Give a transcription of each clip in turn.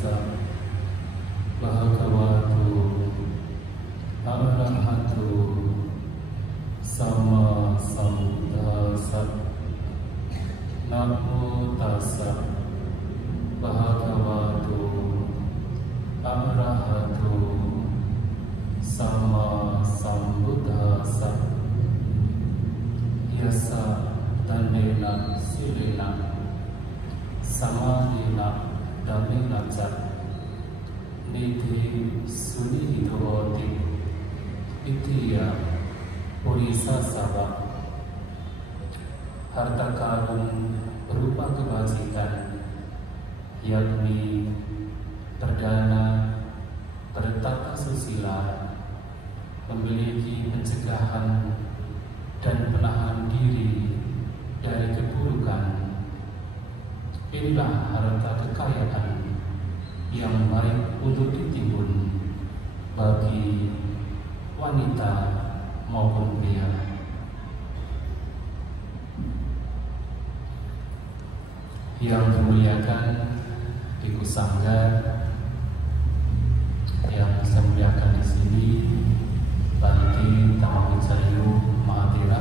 tassa bhagavato arahato sama sambuddhassa. Namo tassa bhagavato arahato sama sambuddhassa. Yasa danena silena samadhina damena ca nidhi sunihidovati itiya purisa sava. Harta karun berupa kebajikan, yakni perdana, bertata susila, memiliki pencegahan dan penahan diri dari keburukan. Inilah harta kekayaan yang baik untuk ditimbun bagi wanita maupun pria. Yang dimuliakan Biku Sangga, yang saya muliakan di sini Bante Tamawicayu Mahathira,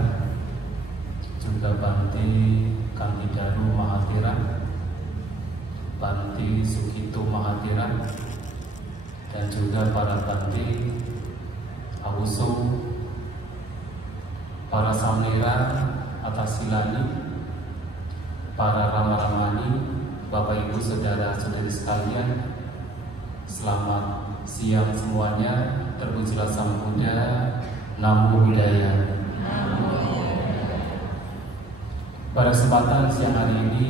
juga Bante Kandidaru Mahathira, Bante Sukito Mahathira, dan juga para Bante Awuso, para Samnera atas silani, para Rama-Ramani, Bapak Ibu Saudara-saudari sekalian, selamat siang semuanya. Terpujilah Sang Buddha, Namo Buddhaya. Pada kesempatan siang hari ini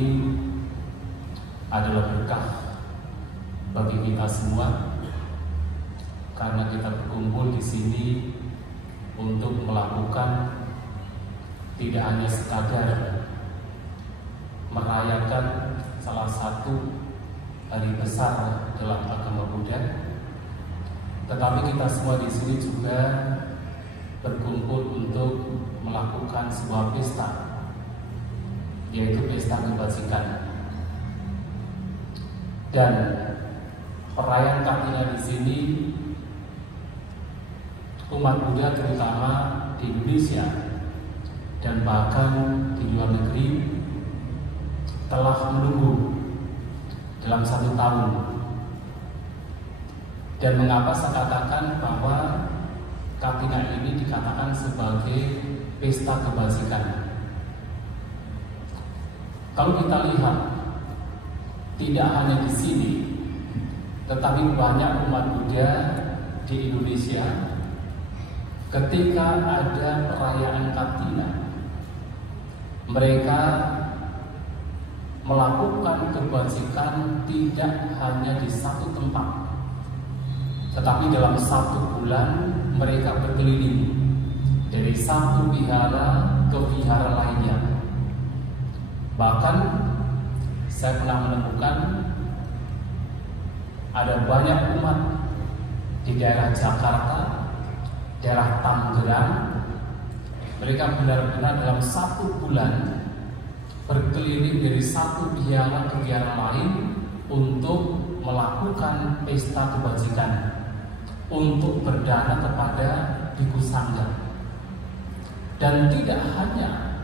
adalah berkah bagi kita semua, karena kita berkumpul di sini untuk melakukan tidak hanya sekadar merayakan salah satu hari besar dalam agama Buddha, tetapi kita semua di sini juga berkumpul untuk melakukan sebuah pesta, yaitu pesta kebajikan. Dan perayaan Katina di sini umat Buddha terutama di Indonesia dan bahkan di luar negeri telah menunggu dalam 1 tahun. Dan mengapa saya katakan bahwa Katina ini dikatakan sebagai pesta kebajikan? Kalau kita lihat, tidak hanya di sini, tetapi banyak umat Buddha di Indonesia, ketika ada perayaan Katina, mereka melakukan kebajikan tidak hanya di satu tempat, tetapi dalam 1 bulan mereka berkeliling dari satu vihara ke vihara lainnya. Bahkan saya pernah menemukan ada banyak umat di daerah Jakarta, daerah Tangerang, mereka benar-benar dalam 1 bulan berkeliling dari satu vihara ke vihara lain untuk melakukan pesta kebajikan, untuk berdana kepada Biku Sangga. Dan tidak hanya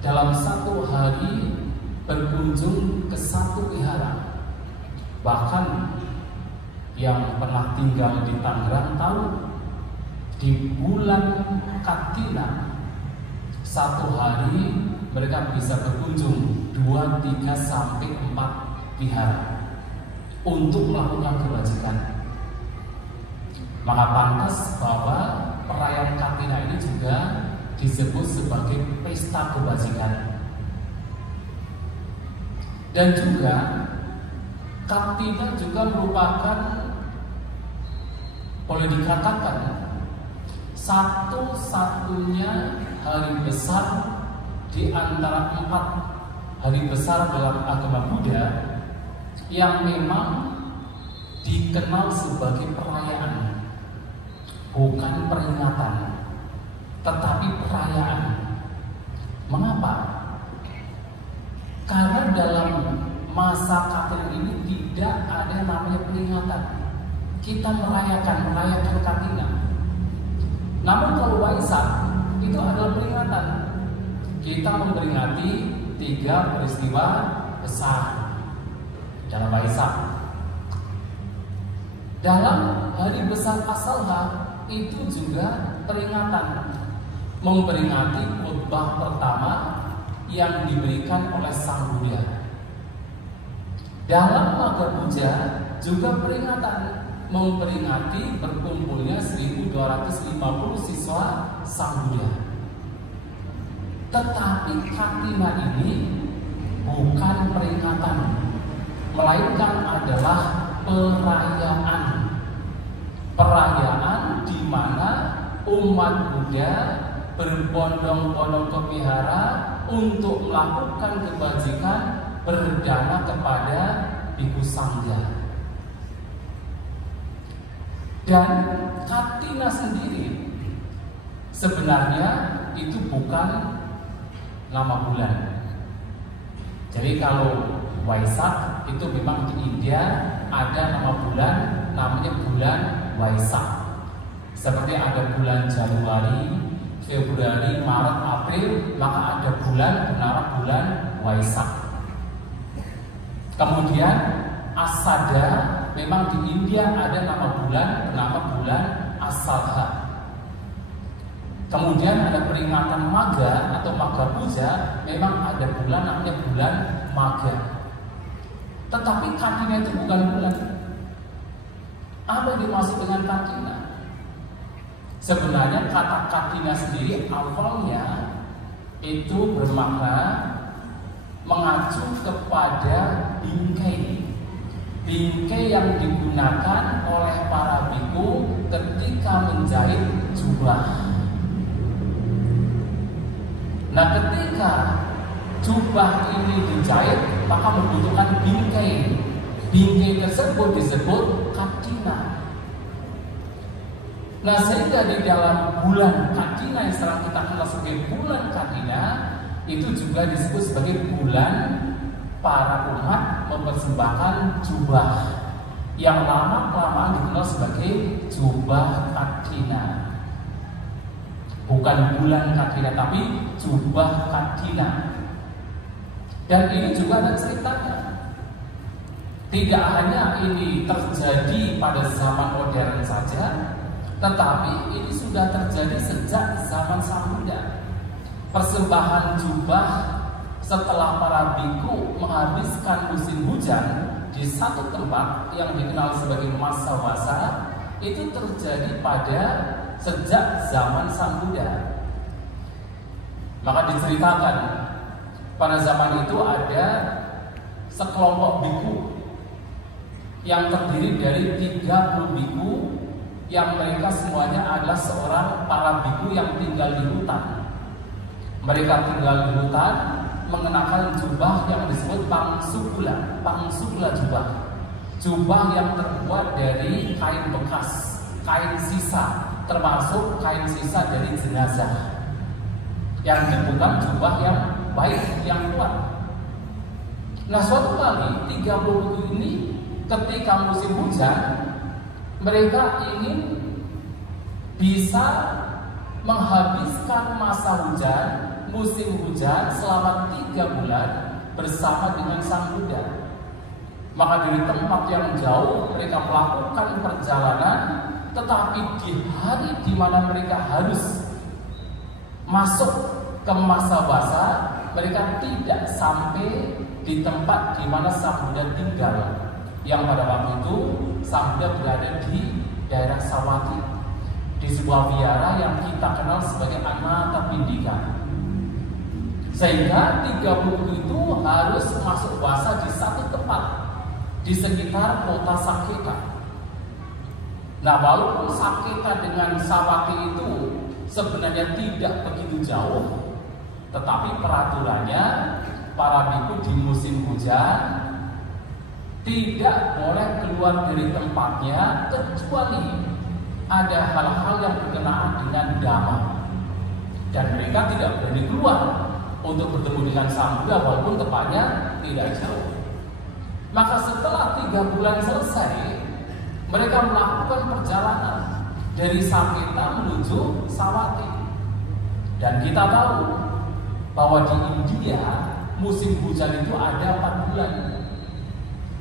dalam 1 hari berkunjung ke 1 vihara, bahkan yang pernah tinggal di Tangerang tahu, di bulan Katina 1 hari mereka bisa berkunjung 2, 3, sampai 4 vihara untuk melakukan kebajikan. Maka pantas bahwa perayaan Katina ini juga disebut sebagai pesta kebajikan. Dan juga Katina juga merupakan, boleh dikatakan, satu-satunya hari besar di antara 4 hari besar dalam agama Buddha yang memang dikenal sebagai perayaan, bukan peringatan, tetapi perayaan. Mengapa? Karena dalam masa Katina ini tidak ada yang namanya peringatan. Kita merayakan Katina. Namun kalau Waisak itu adalah peringatan. Kita memperingati 3 peristiwa besar dalam Waisak. Dalam hari besar Asalha itu juga peringatan, memperingati khotbah pertama yang diberikan oleh Sang Buddha. Dalam Magha Puja juga peringatan, memperingati berkumpulnya 1250 siswa Sang Buddha. Tetapi Katina ini bukan peringatan, melainkan adalah perayaan di mana umat Buddha berbondong-bondong ke wihara untuk melakukan kebajikan berdana kepada Bhikkhu Sangga. Dan Katina sendiri sebenarnya itu bukan nama bulan. Jadi kalau Waisak itu memang di India ada nama bulan, namanya bulan Waisak. Seperti ada bulan Januari, Februari, Maret, April, maka ada bulan bernama bulan Waisak. Kemudian Asada, memang di India ada nama bulan bernama bulan Asadha. Kemudian ada peringatan Magha atau Magha Puja, memang ada bulan namanya bulan Magha. Tetapi Katina itu bukan bulan. Apa yang dimaksud dengan Katina? Sebenarnya kata Katina sendiri awalnya itu bermakna mengacu kepada bingkai. Bingkai yang digunakan oleh para biku ketika menjahit jubah. Nah, ketika jubah ini dijahit, maka membutuhkan bingkai. Bingkai tersebut disebut Katina. Nah, sehingga di dalam bulan Katina yang sekarang kita kenal sebagai bulan Katina, itu juga disebut sebagai bulan para umat mempersembahkan jubah yang lama-kelamaan dikenal sebagai jubah Katina. Bukan bulan Katina, tapi jubah Katina. Dan ini juga ada ceritanya. Tidak hanya ini terjadi pada zaman modern saja, tetapi ini sudah terjadi sejak zaman Sang Buddha. Persembahan jubah setelah para biku menghabiskan musim hujan di satu tempat yang dikenal sebagai masa wasa, itu terjadi pada sejak zaman Sang Buddha. Maka diceritakan pada zaman itu ada sekelompok biku yang terdiri dari 30 biku yang mereka semuanya adalah seorang para biku yang tinggal di hutan. Mereka tinggal di hutan mengenakan jubah yang disebut pangsukula jubah. Jubah yang terbuat dari kain bekas, kain sisa, termasuk kain sisa dari jenazah. Yang ini bukan jubah yang baik, yang kuat. Nah, suatu kali 30 ini ketika musim hujan, mereka ingin bisa menghabiskan masa hujan, musim hujan selama 3 bulan bersama dengan Sang Buddha. Maka dari tempat yang jauh mereka melakukan perjalanan, tetapi di hari di mana mereka harus masuk ke masa wasa, mereka tidak sampai di tempat di mana Sang Buddha tinggal. Yang pada waktu itu Sang Buddha berada di daerah Sawati, di sebuah wihara yang kita kenal sebagai Anathapindika. Sehingga 30 itu harus masuk puasa di satu tempat di sekitar kota Saketa. Nah, walaupun Saketa dengan Sawati itu sebenarnya tidak begitu jauh, tetapi peraturannya para biku di musim hujan tidak boleh keluar dari tempatnya kecuali ada hal-hal yang berkenaan dengan dhamma. Dan mereka tidak berani keluar untuk bertemu dengan Sang Buddha walaupun tempatnya tidak jauh. Maka setelah 3 bulan selesai, mereka melakukan perjalanan dari Saketa menuju Sawati. Dan kita tahu bahwa di India musim hujan itu ada 4 bulan.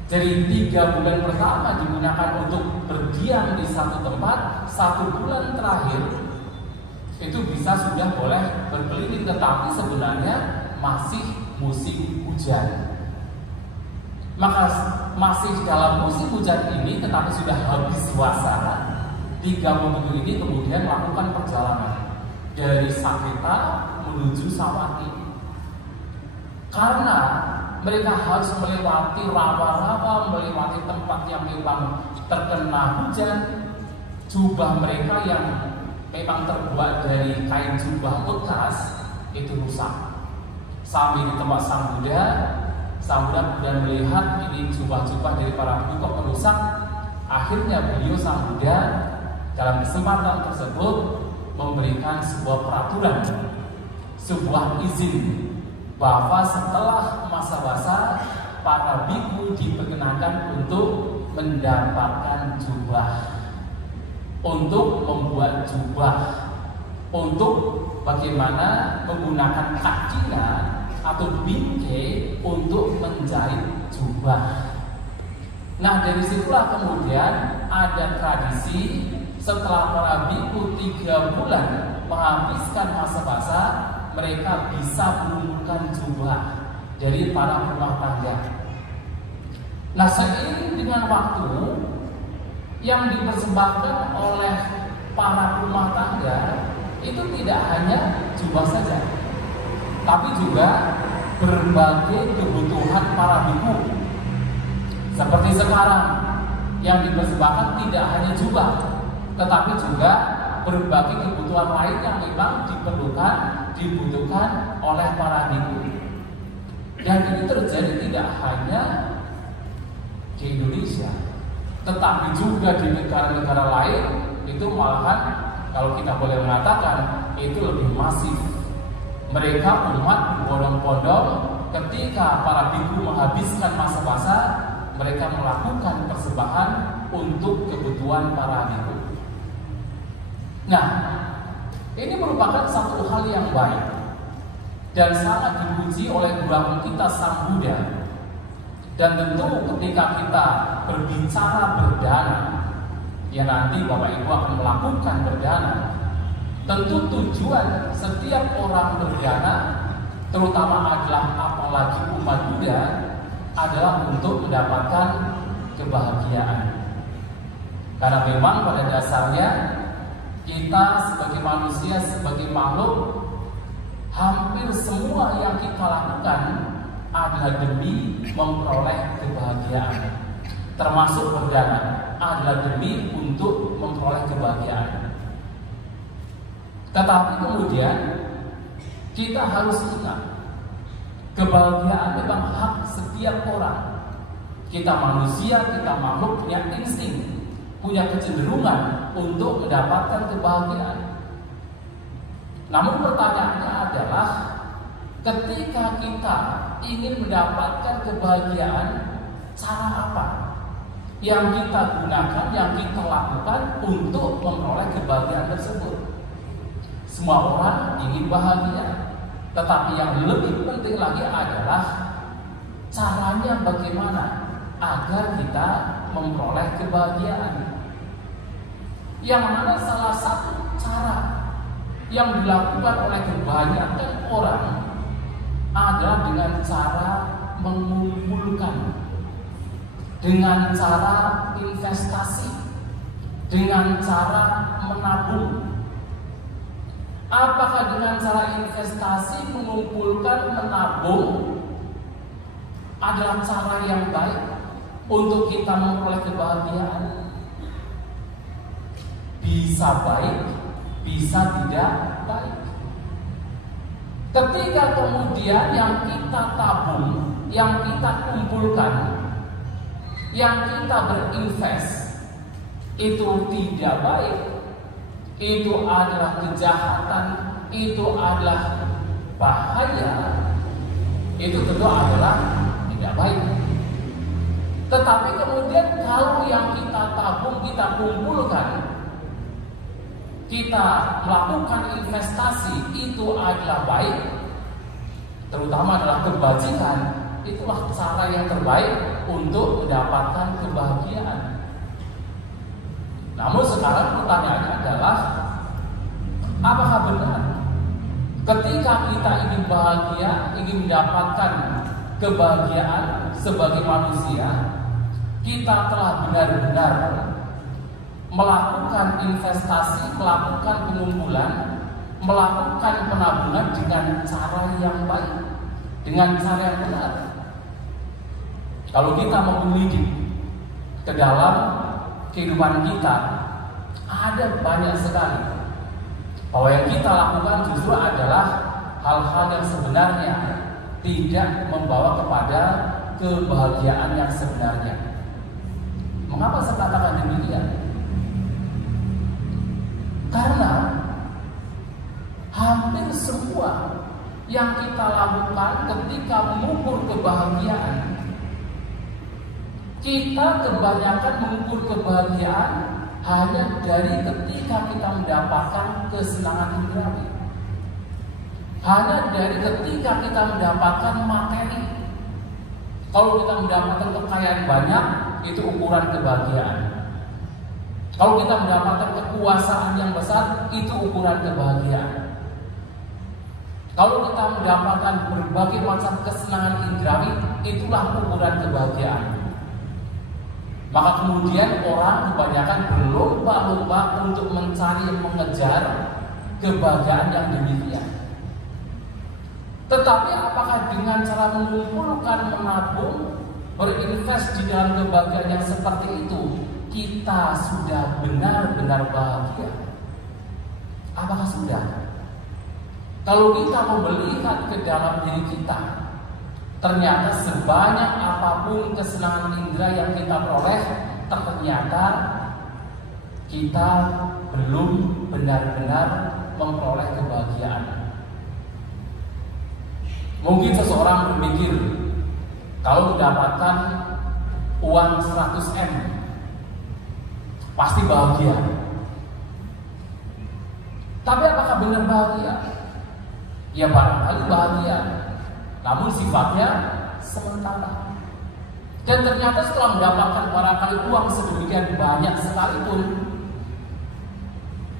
Jadi 3 bulan pertama digunakan untuk berdiam di satu tempat, 1 bulan terakhir itu bisa sudah boleh berkeliling, tetapi sebenarnya masih musim hujan. Maka masih dalam musim hujan ini, tetapi sudah habis suasana, 3 pemuda ini kemudian melakukan perjalanan dari Saketa menuju Sawati. Karena mereka harus melewati rawa-rawa, melewati tempat yang memang terkena hujan. Jubah mereka yang memang terbuat dari kain jubah bekas itu rusak. Sampai di tempat Sang Buddha kemudian melihat ini jubah-jubah dari para biku kok merusak. Akhirnya beliau Sang Buddha dalam kesempatan tersebut memberikan sebuah peraturan, sebuah izin, bahwa setelah masa-masa para biku diperkenankan untuk mendapatkan jubah, untuk membuat jubah, untuk bagaimana menggunakan kadina atau bingkai untuk menjahit jubah. Nah, dari situlah kemudian ada tradisi setelah para biku 3 bulan menghabiskan masa-masa, mereka bisa mengumpulkan jubah dari para rumah tangga. Nah, seiring dengan waktu yang dipersembahkan oleh para rumah tangga itu tidak hanya jubah saja, tapi juga berbagai kebutuhan para biku. Seperti sekarang yang dipersembahkan tidak hanya jubah, tetapi juga berbagai kebutuhan lain yang memang dibutuhkan oleh para biku. Dan ini terjadi tidak hanya di Indonesia, tetapi juga di negara-negara lain. Itu malahan kalau kita boleh mengatakan itu lebih masif. Mereka umat berbondong-bondong, ketika para biku menghabiskan masa-masa, mereka melakukan persembahan untuk kebutuhan para biku. Nah, ini merupakan satu hal yang baik dan sangat dipuji oleh Buddha kita Sang Buddha. Dan tentu ketika kita berbicara berdana, ya nanti Bapak Ibu akan melakukan berdana, tentu tujuan setiap orang berdana, terutama adalah apalagi umat Buddha, adalah untuk mendapatkan kebahagiaan. Karena memang pada dasarnya kita sebagai manusia, sebagai makhluk, hampir semua yang kita lakukan adalah demi memperoleh kebahagiaan. Termasuk berdana adalah demi untuk memperoleh kebahagiaan. Tetapi kemudian kita harus ingat, kebahagiaan memang hak setiap orang. Kita manusia, kita makhluk punya insting, punya kecenderungan untuk mendapatkan kebahagiaan. Namun pertanyaannya adalah, ketika kita ingin mendapatkan kebahagiaan, cara apa yang kita gunakan, yang kita lakukan untuk memperoleh kebahagiaan tersebut? Semua orang ingin bahagia, tetapi yang lebih penting lagi adalah caranya bagaimana agar kita memperoleh kebahagiaan. Yang mana salah satu cara yang dilakukan oleh kebanyakan orang adalah dengan cara mengumpulkan, dengan cara investasi, dengan cara menabung. Apakah dengan cara investasi, mengumpulkan, menabung adalah cara yang baik untuk kita memperoleh kebahagiaan? Bisa baik, bisa tidak baik. Ketika kemudian yang kita tabung, yang kita kumpulkan, yang kita berinvest itu tidak baik, itu adalah kejahatan, itu adalah bahaya, itu tentu adalah tidak baik. Tetapi kemudian kalau yang kita tabung, kita kumpulkan, kita melakukan investasi itu adalah baik, terutama adalah kebajikan, itulah cara yang terbaik untuk mendapatkan kebahagiaan. Namun sekarang pertanyaannya adalah, apakah benar ketika kita ingin bahagia, ingin mendapatkan kebahagiaan sebagai manusia, kita telah benar-benar melakukan investasi, melakukan pengumpulan, melakukan penabungan dengan cara yang baik, dengan cara yang benar? Kalau kita memelidik ke dalam kehidupan kita, ada banyak sekali bahwa yang kita lakukan justru adalah hal-hal yang sebenarnya tidak membawa kepada kebahagiaan yang sebenarnya. Mengapa saya katakan demikian? Karena hampir semua yang kita lakukan ketika mengukur kebahagiaan, kita kebanyakan mengukur kebahagiaan hanya dari ketika kita mendapatkan kesenangan indrawi, hanya dari ketika kita mendapatkan materi. Kalau kita mendapatkan kekayaan banyak, itu ukuran kebahagiaan. Kalau kita mendapatkan kekuasaan yang besar, itu ukuran kebahagiaan. Kalau kita mendapatkan berbagai macam kesenangan indrawi, itulah ukuran kebahagiaan. Maka kemudian orang kebanyakan berlomba-lomba untuk mencari, mengejar kebahagiaan yang demikian. Tetapi apakah dengan cara mengumpulkan, menabung, berinvest di dalam kebahagiaan yang seperti itu, kita sudah benar-benar bahagia? Apakah sudah? Kalau kita melihat ke dalam diri kita, ternyata sebanyak apapun kesenangan indera yang kita peroleh, ternyata kita belum benar-benar memperoleh kebahagiaan. Mungkin seseorang berpikir, kalau mendapatkan uang 100M pasti bahagia. Tapi apakah benar bahagia? Ya barangkali bahagia, namun sifatnya sementara. Dan ternyata setelah mendapatkan barangkali uang sedemikian banyak sekalipun,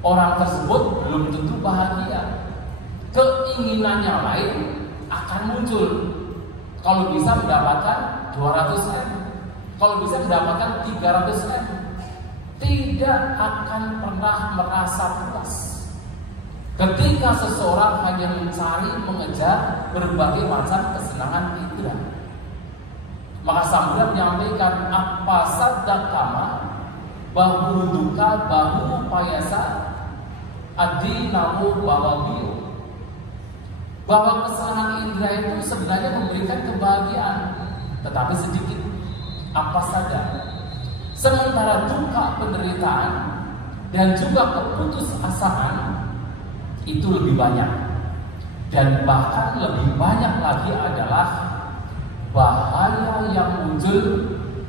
orang tersebut belum tentu bahagia. Keinginan yang lain akan muncul. Kalau bisa mendapatkan 200M, kalau bisa mendapatkan 300M, tidak akan pernah merasa puas ketika seseorang hanya mencari, mengejar berbagai macam kesenangan indera. Maka Sang Buddha menyampaikan, apa sadakama bahu duka bahu payasa adi namu bawabiyo, bahwa kesenangan indera itu sebenarnya memberikan kebahagiaan, tetapi sedikit, apa saja. Sementara duka, penderitaan, dan juga keputusasaan itu lebih banyak. Dan bahkan lebih banyak lagi adalah bahaya yang muncul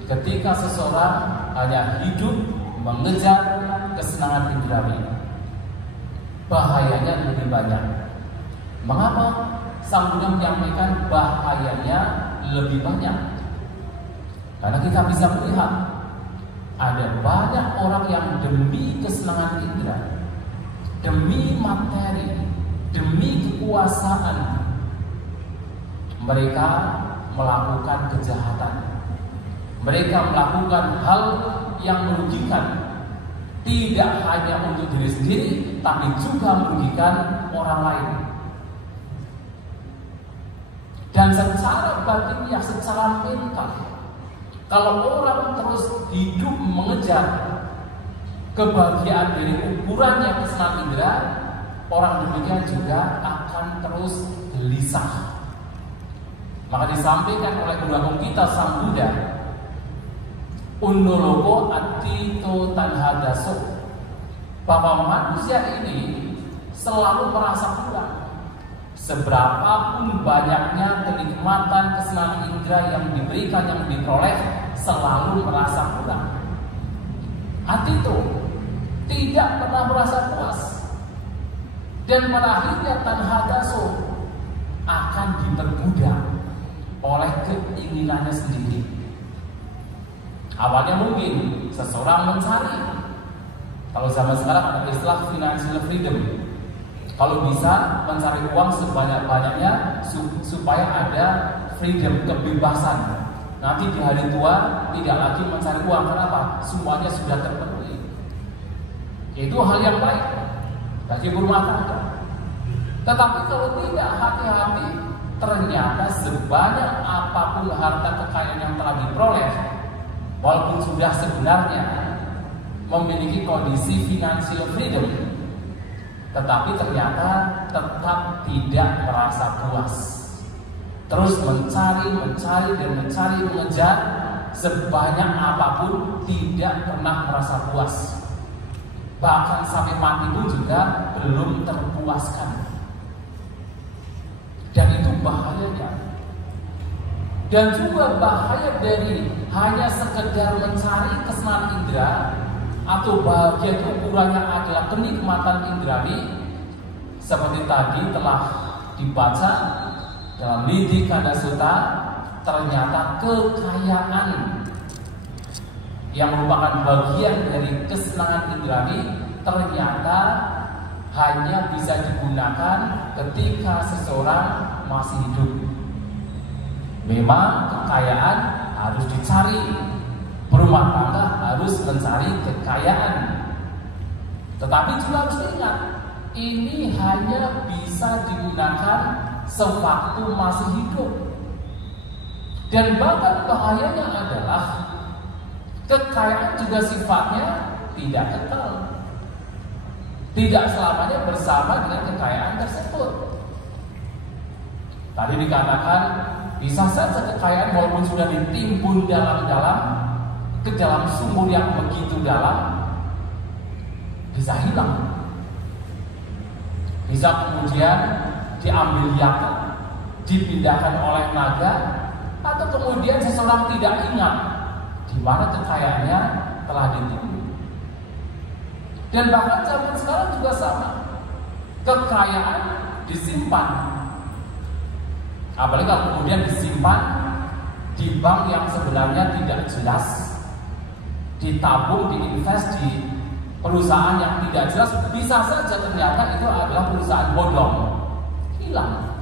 ketika seseorang hanya hidup mengejar kesenangan indrawi. Bahayanya lebih banyak. Mengapa Sang Buddha menyampaikan bahayanya lebih banyak? Karena kita bisa melihat ada banyak orang yang demi kesenangan indera, demi materi, demi kekuasaan, mereka melakukan kejahatan. Mereka melakukan hal yang merugikan, tidak hanya untuk diri sendiri, tapi juga merugikan orang lain. Dan secara batinnya, secara mental, kalau orang terus hidup mengejar kebahagiaan dari ukurannya kesenangan indera, orang demikian juga akan terus gelisah. Maka disampaikan oleh kedua kita Sang Buddha, Undoloko atito tanhadaso, bahwa manusia ini selalu merasa kurang, seberapapun banyaknya kenikmatan, kesenangan indera yang diberikan, yang diperoleh, selalu merasa kurang. Hati itu tidak pernah merasa puas, dan pada akhirnya tanha daso akan diperbudak oleh keinginannya sendiri. Awalnya mungkin seseorang mencari, kalau zaman sekarang ada istilah financial freedom, kalau bisa mencari uang sebanyak-banyaknya supaya ada freedom, kebebasan. Nanti di hari tua tidak lagi mencari uang. Kenapa? Semuanya sudah terpenuhi. Itu hal yang baik bagi berumah tangga. Tetapi kalau tidak hati-hati, ternyata sebanyak apapun harta kekayaan yang telah diperoleh, walaupun sudah sebenarnya memiliki kondisi financial freedom, tetapi ternyata tetap tidak merasa puas. Terus mencari, mengejar sebanyak apapun, tidak pernah merasa puas. Bahkan sampai mati pun juga belum terpuaskan. Dan itu bahayanya. Dan juga bahaya dari hanya sekedar mencari kesenangan indera atau bahagia itu ukurannya adalah kenikmatan indrawi, seperti tadi telah dibaca dalam Nidhi Kanda Sutta. Ternyata kekayaan yang merupakan bagian dari kesenangan indrawi ternyata hanya bisa digunakan ketika seseorang masih hidup. Memang kekayaan harus dicari, berumah tangga harus mencari kekayaan. Tetapi juga harus ingat, ini hanya bisa digunakan sewaktu masih hidup. Dan bahkan bahayanya adalah kekayaan juga sifatnya tidak kekal. Tidak selamanya bersama dengan kekayaan tersebut. Tadi dikatakan bisa saja kekayaan walaupun sudah ditimbun dalam-dalam ke dalam sumur yang begitu dalam, bisa hilang. Bisa kemudian diambil yaka, dipindahkan oleh naga, atau kemudian seseorang tidak ingat di mana kekayaannya telah ditimbun. Dan bahkan zaman sekarang juga sama, kekayaan disimpan, apalagi kalau kemudian disimpan di bank yang sebenarnya tidak jelas, ditabung, diinvest di perusahaan yang tidak jelas, bisa saja ternyata itu adalah perusahaan bodong, hilang.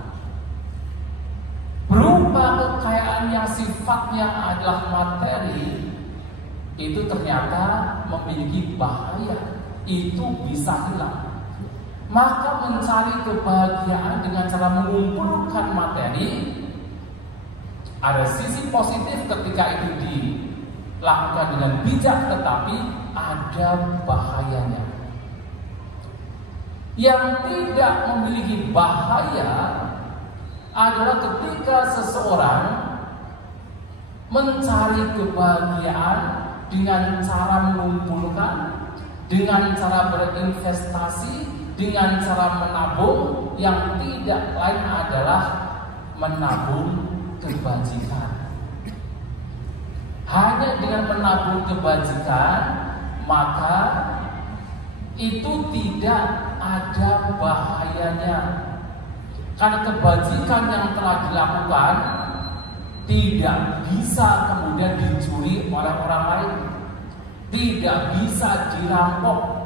Berupa kekayaan yang sifatnya adalah materi, itu ternyata memiliki bahaya, itu bisa hilang. Maka mencari kebahagiaan dengan cara mengumpulkan materi, ada sisi positif ketika itu dilakukan dengan bijak, tetapi ada bahayanya. Yang tidak memiliki bahaya adalah ketika seseorang mencari kebahagiaan dengan cara mengumpulkan, dengan cara berinvestasi, dengan cara menabung yang tidak lain adalah menabung kebajikan. Hanya dengan menabung kebajikan, maka itu tidak ada bahayanya. Karena kebajikan yang telah dilakukan tidak bisa kemudian dicuri oleh orang lain, tidak bisa dirampok.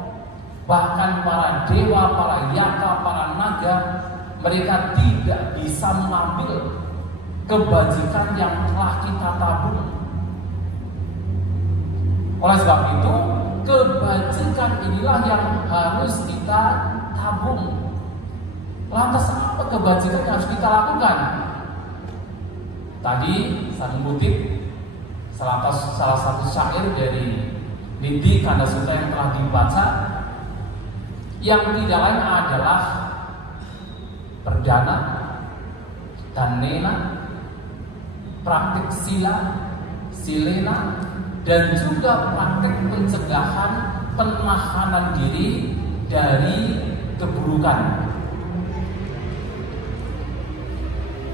Bahkan para dewa, para yaka, para naga, mereka tidak bisa mengambil kebajikan yang telah kita tabung. Oleh sebab itu, kebajikan inilah yang harus kita tabung. Lantas apa kebajikan yang harus kita lakukan? Tadi saya mengutip salah satu syair dari Nidhi Kanda Sutta yang telah dibaca, yang tidak lain adalah perdana, danena, praktik sila, silena, dan juga praktik pencegahan, penahanan diri dari keburukan.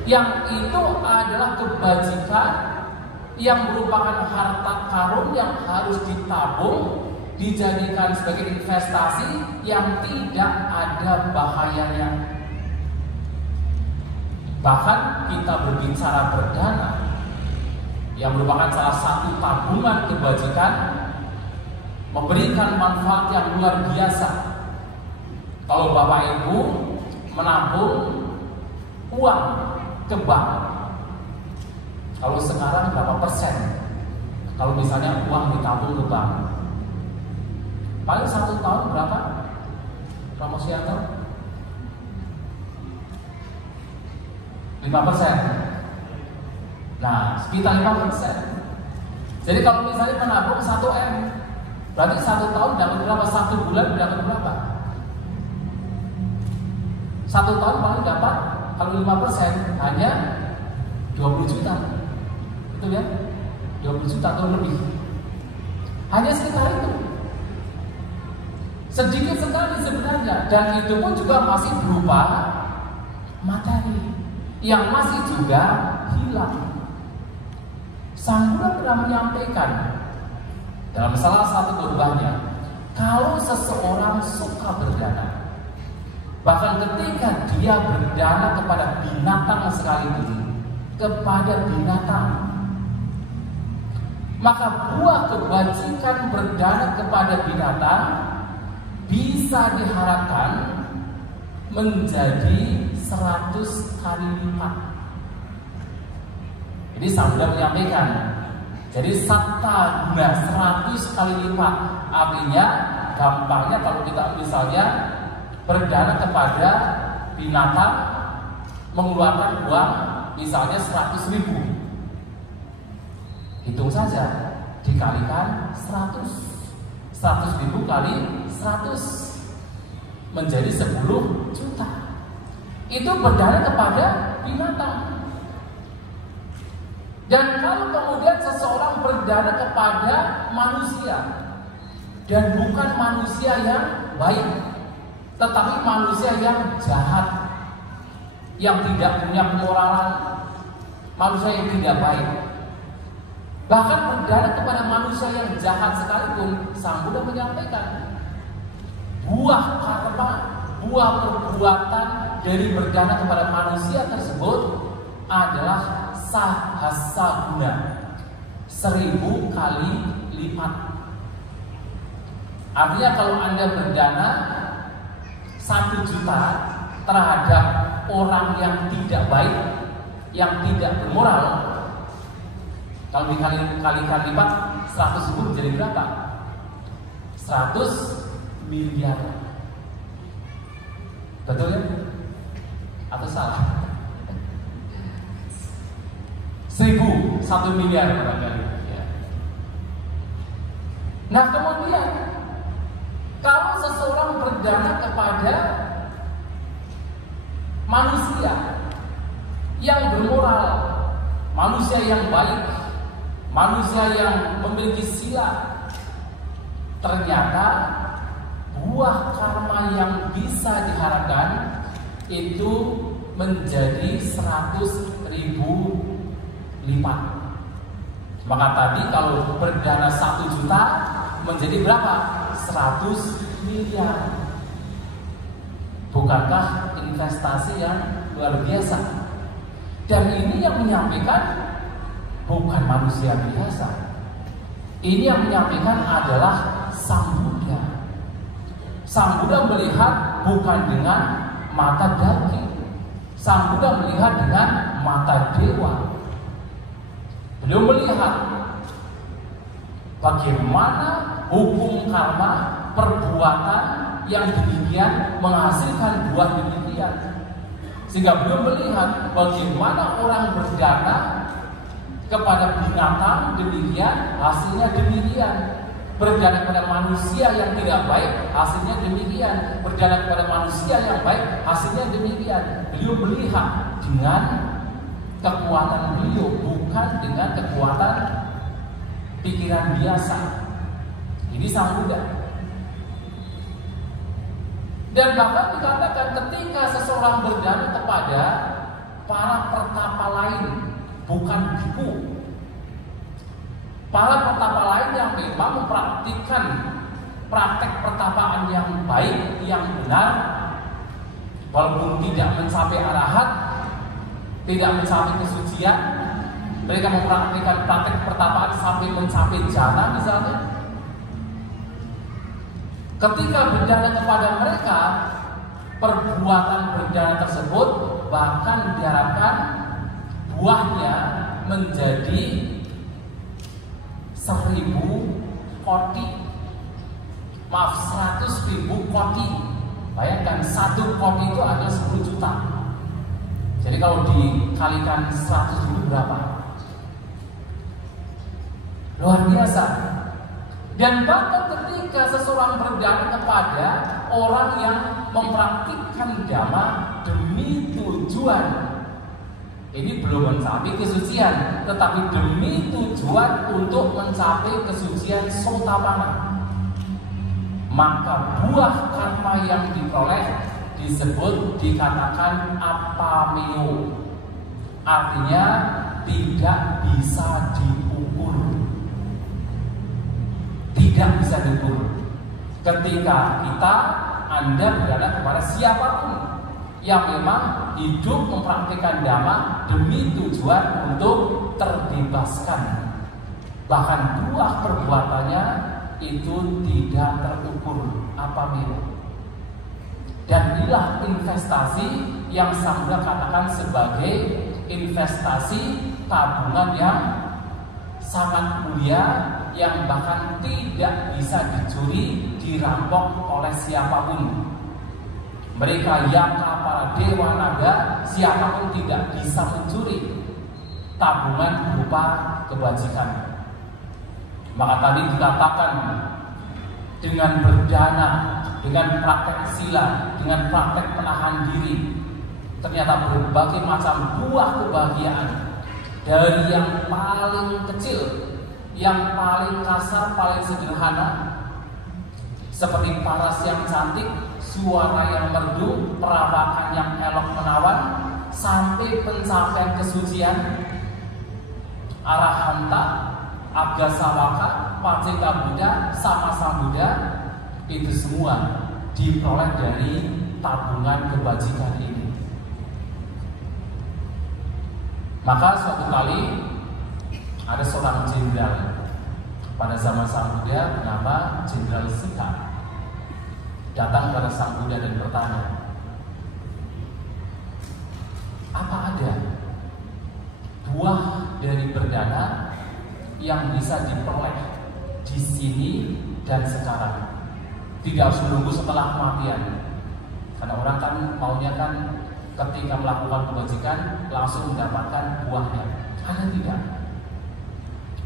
yang itu adalah kebajikan yang merupakan harta karun yang harus ditabung, dijadikan sebagai investasi yang tidak ada bahayanya. Bahkan kita berbicara berdana yang merupakan salah satu tabungan kebajikan, memberikan manfaat yang luar biasa. Kalau Bapak Ibu menabung uang ke bank, kalau sekarang berapa persen? Kalau misalnya uang ditabung ke bank, paling 1 tahun berapa? Pak Mosianto? 5%. Nah, sekitar 5%. Jadi kalau misalnya menabung 1M, berarti 1 tahun dapat berapa? 1 bulan dapat berapa? 1 tahun paling dapat, kalau 5% hanya 20 juta. Betul ya? 20 juta atau lebih. Hanya sekitar itu. Sedikit sekali sebenarnya, dan itu pun juga masih berupa materi yang masih juga hilang. Sang Buddha telah menyampaikan dalam salah satu khotbahnya, kalau seseorang suka berdana, bahkan ketika dia berdana kepada binatang sekalipun, kepada binatang, maka buah kebajikan berdana kepada binatang bisa diharapkan menjadi 100 kali lipat. Jadi Sang Buddha menyampaikan, jadi satta guna 100 kali lipat. Artinya gampangnya kalau kita misalnya berdana kepada binatang, mengeluarkan uang misalnya 100.000, hitung saja, dikalikan 100.000 kali 100 menjadi 10 juta. Itu berdana kepada binatang. Dan kalau kemudian seseorang berdana kepada manusia, dan bukan manusia yang baik, tetapi manusia yang jahat, yang tidak punya kemoralan, manusia yang tidak baik, bahkan berdana kepada manusia yang jahat sekalipun, Sang Buddha menyampaikan buah karma, buah perbuatan dari berdana kepada manusia tersebut adalah sahasa guna, 1000 kali lipat. Artinya kalau Anda berdana 1 juta terhadap orang yang tidak baik, yang tidak bermoral, kalau dikalikan lipat 100.000 jadi berapa? 100 miliar. Betul ya? Atau salah? 1 miliar barangkali ya. Nah kemudian kalau seseorang berdana kepada manusia yang bermoral, manusia yang baik, manusia yang memiliki sila, ternyata buah karma yang bisa diharapkan itu menjadi 100.000 lipat. Maka tadi kalau berdana 1 juta menjadi berapa? 100 miliar. Bukankah investasi yang luar biasa? Dan ini yang menyampaikan bukan manusia biasa. Ini yang menyampaikan adalah Sang Buddha. Sang Buddha melihat bukan dengan mata daging. Sang Buddha melihat dengan mata dewa. Beliau melihat bagaimana hukum karma, perbuatan yang demikian menghasilkan buah demikian. Sehingga beliau melihat bagaimana orang berdana kepada binatang demikian, hasilnya demikian. Berdana kepada manusia yang tidak baik, hasilnya demikian. Berdana kepada manusia yang baik, hasilnya demikian. Beliau melihat dengan kekuatan beliau, bukan dengan kekuatan pikiran biasa. Ini Sang Buddha. Dan bahkan dikatakan ketika seseorang berdana kepada para pertapa lain, bukan biku. Para pertapa lain yang memang mempraktikkan praktek pertapaan yang baik, yang benar, walaupun tidak mencapai arahat, tidak mencapai kesucian. Mereka mempraktikkan praktek pertapaan sampai mencapai jana misalnya. Ketika berdana kepada mereka, perbuatan berdana tersebut bahkan diharapkan buahnya menjadi 1.000 koti. Maaf, 100.000 koti. Bayangkan 1 koti itu adalah 10 juta. Jadi kalau dikalikan 100.000 berapa? Luar biasa. Dan bahkan ketika seseorang berdana kepada orang yang mempraktikkan dhamma demi tujuan, ini belum mencapai kesucian, tetapi demi tujuan untuk mencapai kesucian sotapanna, maka buah karma yang diperoleh dikatakan apameo, artinya tidak bisa diukur. Tidak bisa diukur. Ketika Anda berdana kepada siapapun yang memang hidup mempraktikkan dhamma demi tujuan untuk terbebaskan, bahkan buah perbuatannya itu tidak terukur apabila. Dan inilah investasi yang Sang Buddha katakan sebagai investasi tabungan yang sangat mulia, yang bahkan tidak bisa dicuri, dirampok oleh siapapun. Mereka yaka, para dewa naga, siapapun tidak bisa mencuri tabungan berupa kebajikan. Maka tadi dikatakan dengan berdana, dengan praktek sila, dengan praktek menahan diri, ternyata berbagai macam buah kebahagiaan, dari yang paling kecil, yang paling kasar, paling sederhana, seperti paras yang cantik, suara yang merdu, perawakan yang elok menawan, sampai pencapaian kesucian, arahanta, agasawaka, paceka Buddha, sama Sang Buddha, itu semua diperoleh dari tabungan kebajikan ini. Maka suatu kali ada seorang jenderal pada zaman Sang Buddha bernama Jenderal Sita, datang kepada Sang Buddha dan bertanya, apa ada buah dari berdana yang bisa diperoleh di sini dan sekarang? Tidak harus menunggu setelah kematian, karena orang kan maunya kan ketika melakukan kebajikan langsung mendapatkan buahnya. Ada tidak?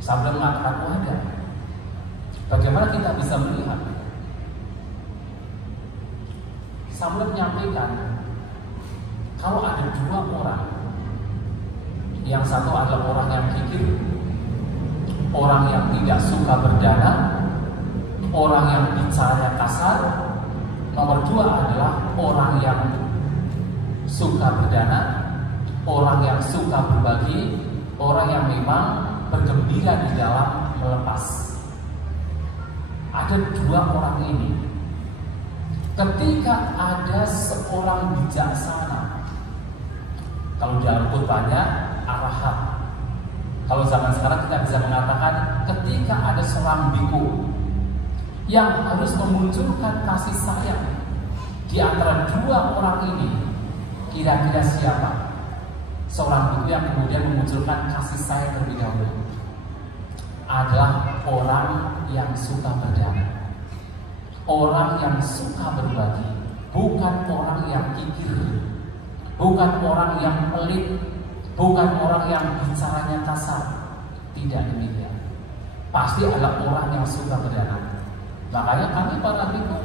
Sabda mengatakan, oh ada. Bagaimana kita bisa melihat? Sabda menyampaikan, kalau ada 2 orang, yang satu adalah orang yang kikir, orang yang tidak suka berdana, orang yang bicaranya kasar. Nomor 2 adalah orang yang suka berdana, orang yang suka berbagi, orang yang memang bergembira di dalam melepas. Ada 2 orang ini. Ketika ada seorang bijaksana, kalau dalam khutbahnya arahat, kalau zaman sekarang kita bisa mengatakan ketika ada seorang biku yang harus memunculkan kasih sayang di antara 2 orang ini, kira-kira siapa seorang biku yang kemudian memunculkan kasih sayang terlebih dahulu? Adalah orang yang suka berdana, orang yang suka berbagi, bukan orang yang kikir, bukan orang yang pelit, bukan orang yang bicaranya kasar. Tidak demikian. Pasti adalah orang yang suka berdana. Makanya kami para biku,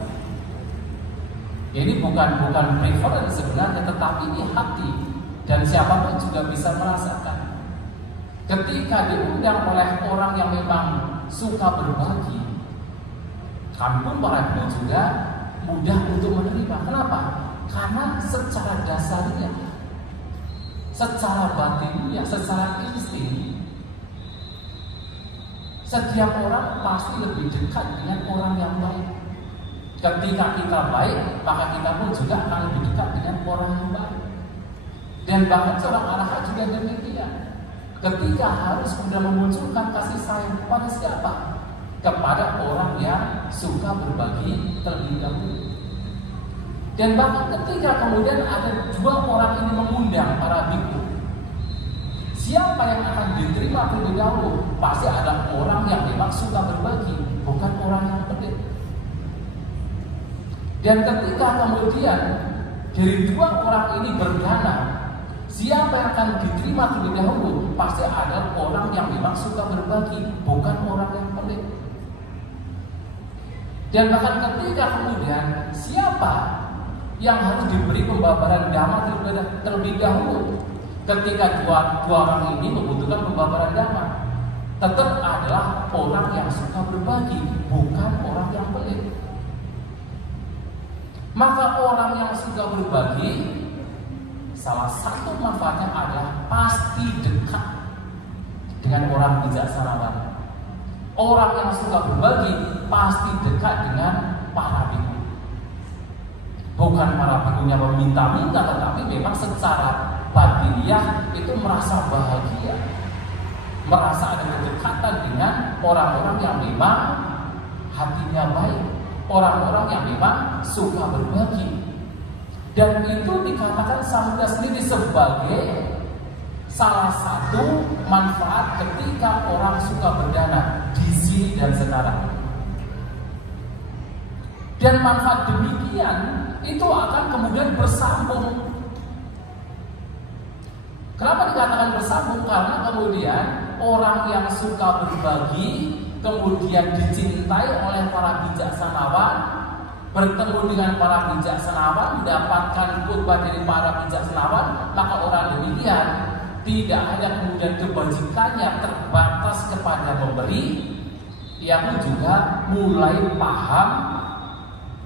ini bukan preferensi sebenarnya, tetapi ini hati, dan siapapun juga bisa merasakan. Ketika diundang oleh orang yang memang suka berbagi, kami pun para biku juga mudah untuk menerima. Kenapa? Karena secara secara batin, secara insting, setiap orang pasti lebih dekat dengan orang yang baik. Ketika kita baik, maka kita pun juga akan lebih dekat dengan orang yang baik. Dan bahkan seorang anak juga demikian. Ketika harus kemudian memunculkan kasih sayang kepada siapa? Kepada orang yang suka berbagi terlebih dahulu. Dan bahkan ketika kemudian ada dua orang ini mengundang para biku, siapa yang akan diterima terlebih dahulu? Pasti ada orang yang memang suka berbagi, bukan orang yang pelit. Dan ketika kemudian dari dua orang ini berdana, siapa yang akan diterima terlebih dahulu? Pasti ada orang yang memang suka berbagi, bukan orang yang pelit. Dan bahkan ketika kemudian siapa yang harus diberi pembabaran damai terlebih dahulu? Ketika dua orang ini membutuhkan pembabaran damai, tetap adalah orang yang suka berbagi, bukan orang yang pelit. Maka orang yang suka berbagi, salah satu manfaatnya adalah pasti dekat dengan orang bijaksana. Orang yang suka berbagi pasti dekat dengan para biku. Bukan para bikunya meminta-minta, tetapi memang secara batiniah itu merasa bahagia, merasa ada kedekatan dengan orang-orang yang memang hatinya baik, orang-orang yang memang suka berbagi. Dan itu dikatakan Samudra sendiri sebagai salah satu manfaat ketika orang suka berdana di sini dan sekarang. Dan manfaat demikian itu akan kemudian bersambung. Kenapa dikatakan bersambung? Karena kemudian orang yang suka berbagi kemudian dicintai oleh para bijaksanawan, bertemu dengan para bijaksanawan, mendapatkan khotbah dari para bijaksanawan, maka orang demikian tidak hanya kemudian kebajikannya terbatas kepada memberi, ia pun juga mulai paham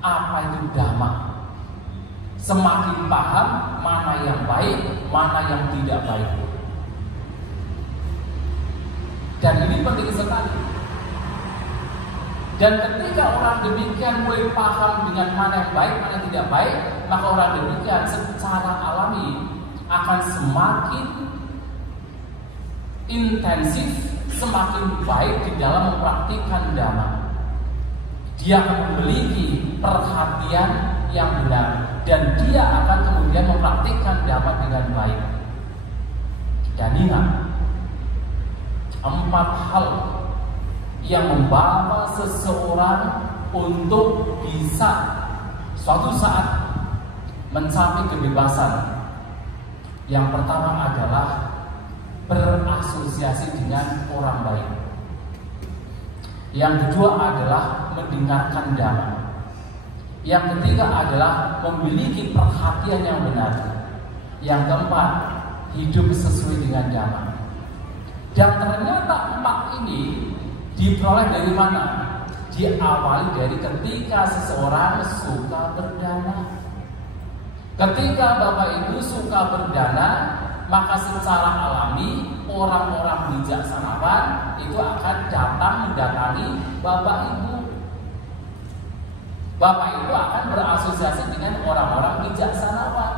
apa itu dhamma. Semakin paham mana yang baik, mana yang tidak baik. Dan ini penting sekali. Dan ketika orang demikian mulai paham dengan mana yang baik, mana yang tidak baik, maka orang demikian secara alami akan semakin intensif, semakin baik di dalam mempraktikkan dhamma. Dia akan memiliki perhatian yang benar, dan dia akan kemudian mempraktikkan dhamma dengan baik. Dan ingat, 4 hal yang membawa seseorang untuk bisa suatu saat mencapai kebebasan. Yang pertama adalah berasosiasi dengan orang baik. Yang kedua adalah mendengarkan dhamma. Yang ketiga adalah memiliki perhatian yang benar. Yang keempat, hidup sesuai dengan dhamma. Dan ternyata 4 ini diperoleh dari mana? Diawali dari ketika seseorang suka berdana. Ketika Bapak Ibu suka berdana, maka secara alami orang-orang bijaksanawan itu akan datang mendatangi Bapak Ibu. Bapak Ibu akan berasosiasi dengan orang-orang bijaksanawan.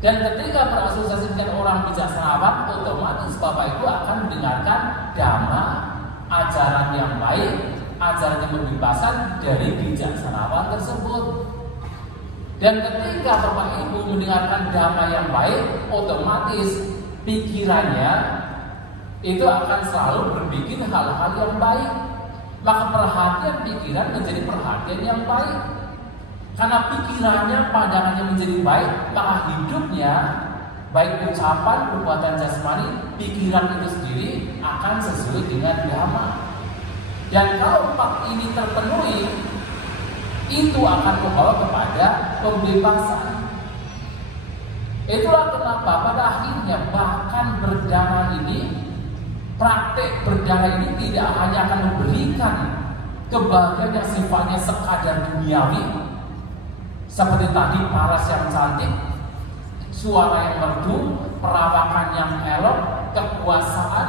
Dan ketika berasosiasi dengan orang bijaksanawan, otomatis Bapak Ibu akan mendengarkan dhamma, ajaran yang baik, ajaran yang berbebasan dari bijaksanawan tersebut. Dan ketika Bapak Ibu mendengarkan dhamma yang baik, otomatis pikirannya itu akan selalu berpikir hal-hal yang baik. Maka perhatian pikiran menjadi perhatian yang baik. Karena pikirannya, pandangannya menjadi baik, maka hidupnya, baik ucapan, perbuatan jasmani, pikiran itu sendiri akan sesuai dengan dhamma. Dan kalau 4 ini terpenuhi, itu akan membawa kepada pembebasan. Itulah kenapa pada akhirnya bahkan berdana ini, praktek berdana ini tidak hanya akan memberikan kebahagiaan yang sifatnya sekadar duniawi, seperti tadi paras yang cantik, suara yang merdu, perawakan yang elok, kekuasaan,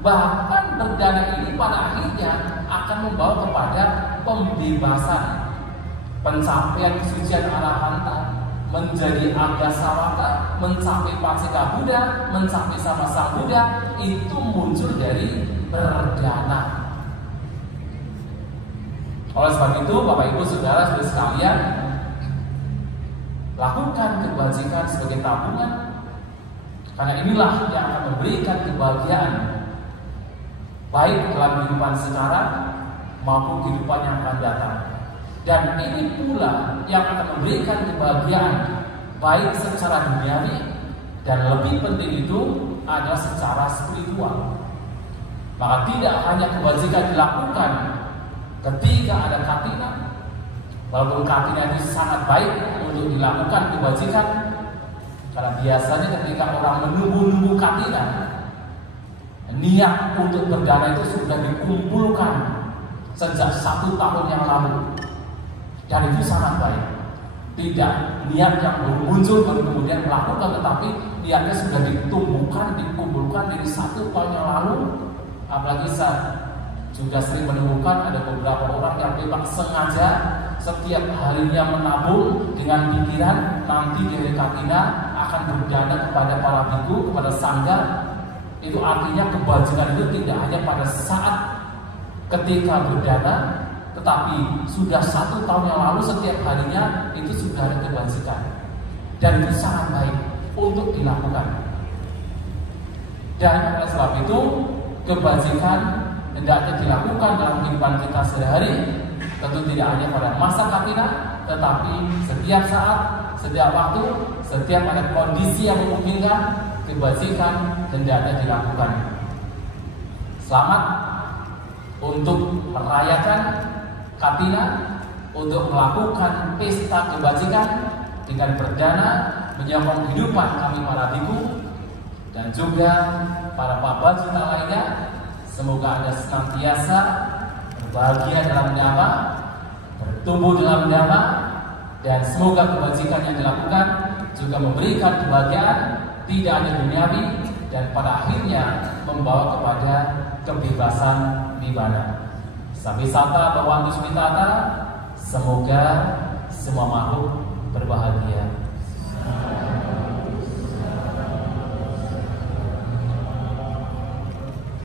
bahkan berdana ini pada akhirnya akan membawa kepada pembebasan, pencapaian kesucian arahanta, menjadi Arga Sawaka, mencapai Paceka Buddha, mencapai sama Sang Buddha, itu muncul dari berdana. Oleh sebab itu, Bapak Ibu Saudara saudara sekalian, lakukan kebajikan sebagai tabungan, karena inilah yang akan memberikan kebahagiaan baik dalam kehidupan sekarang maupun kehidupan yang akan datang. Dan ini pula yang akan memberikan kebahagiaan baik secara duniawi dan lebih penting itu adalah secara spiritual. Maka tidak hanya kebajikan dilakukan ketika ada katina, walaupun katina itu sangat baik untuk dilakukan kebajikan, karena biasanya ketika orang menunggu-nunggu katina, niat untuk berdana itu sudah dikumpulkan sejak 1 tahun yang lalu, dan itu sangat baik. Tidak niat yang baru muncul baru kemudian melakukan, tetapi niatnya sudah ditumbuhkan, dikumpulkan dari 1 tahun yang lalu. Apalagi saya juga sering menemukan ada beberapa orang yang memang sengaja setiap harinya menabung dengan pikiran nanti dari katina akan berdana kepada para biku, kepada sangga. Itu artinya kebajikan itu tidak hanya pada saat ketika berdana, tetapi sudah 1 tahun yang lalu setiap harinya itu sudah ada kebajikan, dan itu sangat baik untuk dilakukan. Dan oleh sebab itu kebajikan hendaknya dilakukan dalam kehidupan kita sehari-hari, tentu tidak hanya pada masa katina, tetapi setiap saat, setiap waktu, setiap ada kondisi yang memungkinkan, kebajikan hendaknya dilakukan. Selamat untuk merayakan katina, untuk melakukan pesta kebajikan dengan berdana menyokong kehidupan kami para biku dan juga para pabajita lainnya. Semoga Anda senantiasa berbahagia dalam dhamma, bertumbuh dalam dhamma, dan semoga kebajikan yang dilakukan juga memberikan kebahagiaan tidak hanya duniawi dan pada akhirnya membawa kepada kebebasan nibbana. Sabisata Bhavantu Sukhitata, semoga semua makhluk berbahagia.